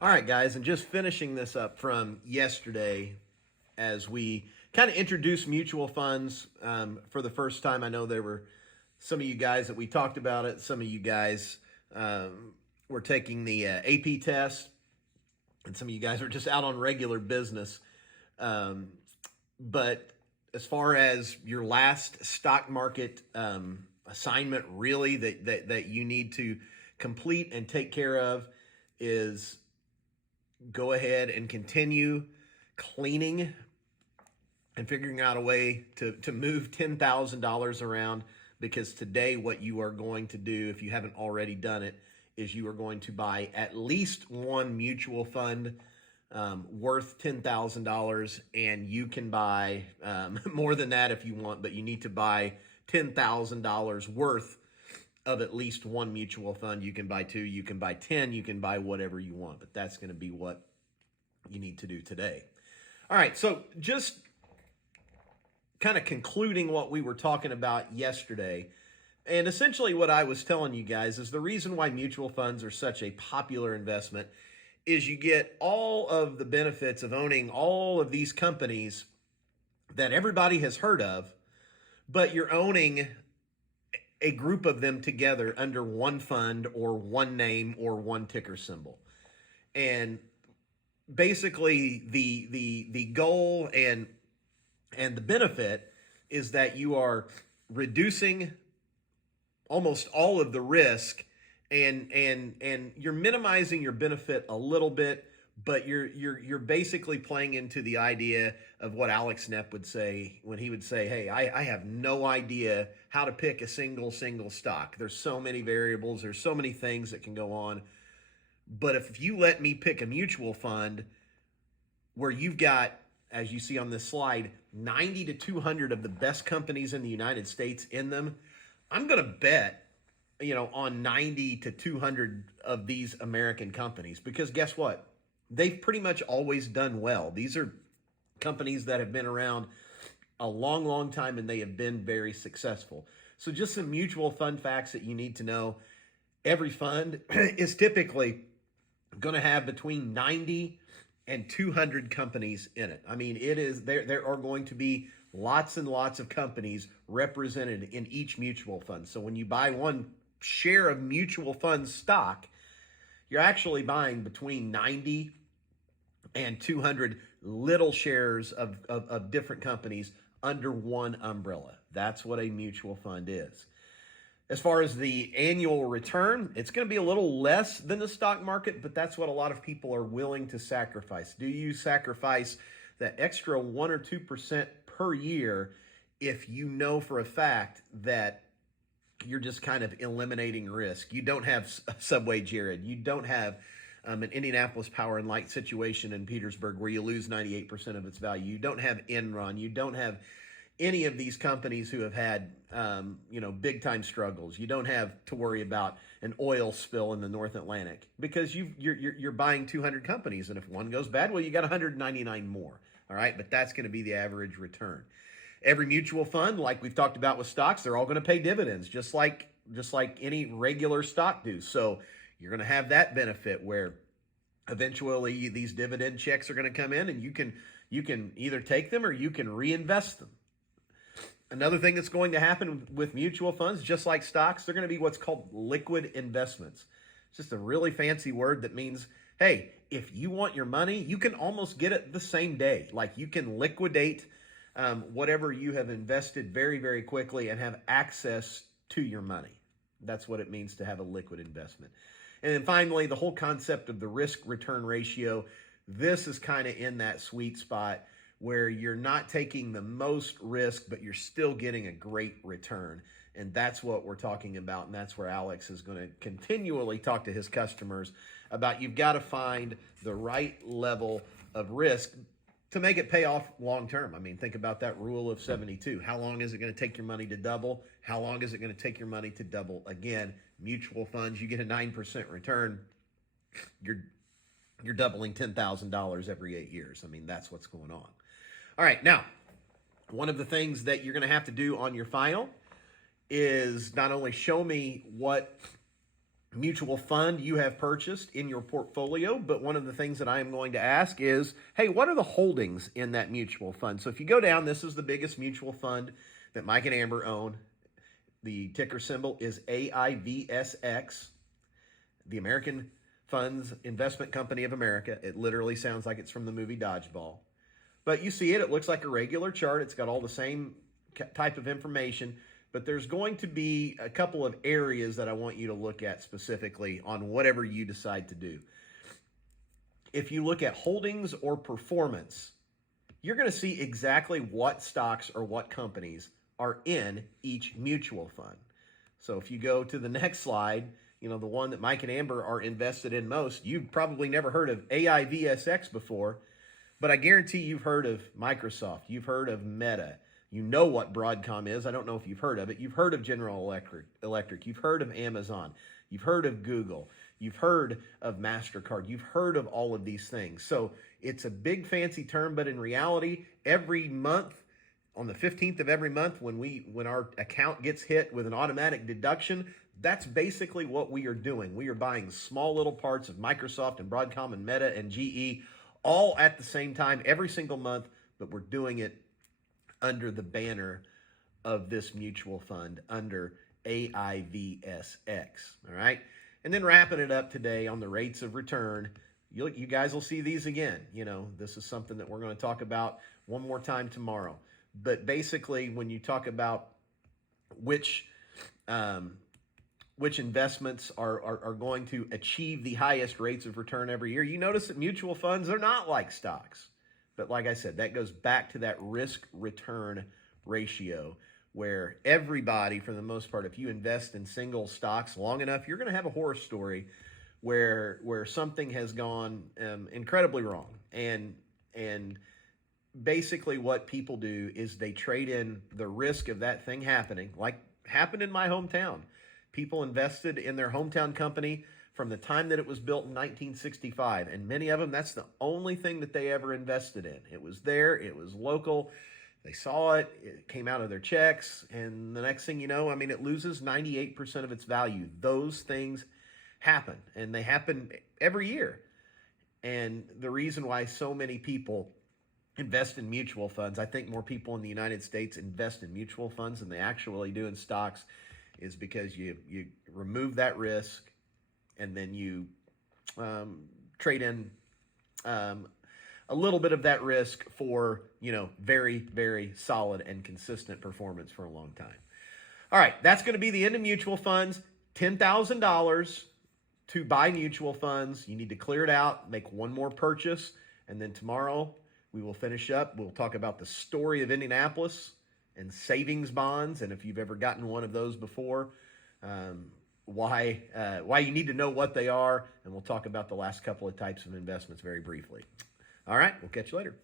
All right, guys, and just finishing this up from yesterday as we kind of introduced mutual funds for the first time. I know there were some of you guys that we talked about it. Some of you guys were taking the AP test, and some of you guys are just out on regular business. Um, but as far as your last stock market assignment, really that you need to complete and take care of is go ahead and continue cleaning and figuring out a way to move $10,000 around, because today what you are going to do, if you haven't already done it, is you are going to buy at least one mutual fund worth $10,000, and you can buy more than that if you want, but you need to buy $10,000 worth of at least one mutual fund. You can buy two, you can buy 10, you can buy whatever you want, but that's going to be what you need to do today. All right, so just kind of concluding what we were talking about yesterday, and essentially what I was telling you guys is the reason why mutual funds are such a popular investment is you get all of the benefits of owning all of these companies that everybody has heard of, but you're owning a group of them together under one fund or one name or one ticker symbol. And basically the goal and the benefit is that you are reducing almost all of the risk, and you're minimizing your benefit a little bit, but you're basically playing into the idea of what Alex Knepp would say when he would say, hey, I have no idea how to pick a single stock. There's so many variables, there's so many things that can go on. But if you let me pick a mutual fund where you've got, as you see on this slide, 90 to 200 of the best companies in the United States in them, I'm going to bet, on 90 to 200 of these American companies, because guess what? They've pretty much always done well. These are companies that have been around a long, long time, and they have been very successful. So just some mutual fund facts that you need to know. Every fund is typically going to have between 90 and 200 companies in it. I mean, there are going to be lots and lots of companies represented in each mutual fund. So when you buy one share of mutual fund stock, you're actually buying between 90 and 200 little shares of different companies under one umbrella. That's what a mutual fund is. As far as the annual return, it's going to be a little less than the stock market, but that's what a lot of people are willing to sacrifice. Do you sacrifice that extra 1 or 2% per year if you know for a fact that you're just kind of eliminating risk? You don't have Subway Jared. You don't have an Indianapolis Power and Light situation in Petersburg where you lose 98% of its value. You don't have Enron. You don't have any of these companies who have had big time struggles. You don't have to worry about an oil spill in the North Atlantic, because you're buying 200 companies, and if one goes bad, well, you got 199 more. All right, but that's going to be the average return. Every mutual fund, like we've talked about with stocks, they're all going to pay dividends, just like any regular stock do. So you're going to have that benefit where eventually these dividend checks are going to come in, and you can either take them or you can reinvest them. Another thing that's going to happen with mutual funds, just like stocks, they're going to be what's called liquid investments. It's just a really fancy word that means, hey, if you want your money, you can almost get it the same day. Like, you can liquidate whatever you have invested very, very quickly and have access to your money. That's what it means to have a liquid investment. And then finally, the whole concept of the risk-return ratio. This is kind of in that sweet spot where you're not taking the most risk, but you're still getting a great return. And that's what we're talking about, and that's where Alex is going to continually talk to his customers about. You've got to find the right level of risk to make it pay off long term. I mean, think about that rule of 72. How long is it going to take your money to double? How long is it going to take your money to double again? Mutual funds, you get a 9% return. You're doubling $10,000 every 8 years. I mean, that's what's going on. All right, now, one of the things that you're going to have to do on your final is not only show me what mutual fund you have purchased in your portfolio, but one of the things that I am going to ask is, hey, what are the holdings in that mutual fund? So if you go down, this is the biggest mutual fund that Mike and Amber own. The ticker symbol is AIVSX, the American Funds Investment Company of America. It literally sounds like it's from the movie Dodgeball. But you see it, it looks like a regular chart. It's got all the same type of information, but there's going to be a couple of areas that I want you to look at specifically on whatever you decide to do. If you look at holdings or performance, you're going to see exactly what stocks or what companies are in each mutual fund. So if you go to the next slide, the one that Mike and Amber are invested in most, you've probably never heard of AIVSX before, but I guarantee you've heard of Microsoft, you've heard of Meta, you know what Broadcom is. I don't know if you've heard of it. You've heard of General Electric, you've heard of Amazon, you've heard of Google, you've heard of MasterCard, you've heard of all of these things. So it's a big fancy term, but in reality, every month, on the 15th of every month, when our account gets hit with an automatic deduction, that's basically what we are doing. We are buying small little parts of Microsoft and Broadcom and Meta and GE all at the same time every single month, but we're doing it under the banner of this mutual fund under AIVSX. All right. And then wrapping it up today on the rates of return, you guys will see these again. This is something that we're going to talk about one more time tomorrow. But basically, when you talk about which investments are going to achieve the highest rates of return every year, you notice that mutual funds are not like stocks. But like I said, that goes back to that risk-return ratio where everybody, for the most part, if you invest in single stocks long enough, you're going to have a horror story where something has gone incredibly wrong. And basically what people do is they trade in the risk of that thing happening, like happened in my hometown. People invested in their hometown company from the time that it was built in 1965. And many of them, that's the only thing that they ever invested in. It was there, it was local, they saw it, it came out of their checks, and the next thing you know, it loses 98% of its value. Those things happen, and they happen every year. And the reason why so many people invest in mutual funds, I think more people in the United States invest in mutual funds than they actually do in stocks, is because you remove that risk and then you trade in a little bit of that risk for, very, very solid and consistent performance for a long time. All right, that's going to be the end of mutual funds. $10,000 to buy mutual funds. You need to clear it out, make one more purchase, and then tomorrow we will finish up. We'll talk about the story of Indianapolis and savings bonds, and if you've ever gotten one of those before, why you need to know what they are, and we'll talk about the last couple of types of investments very briefly. All right, we'll catch you later.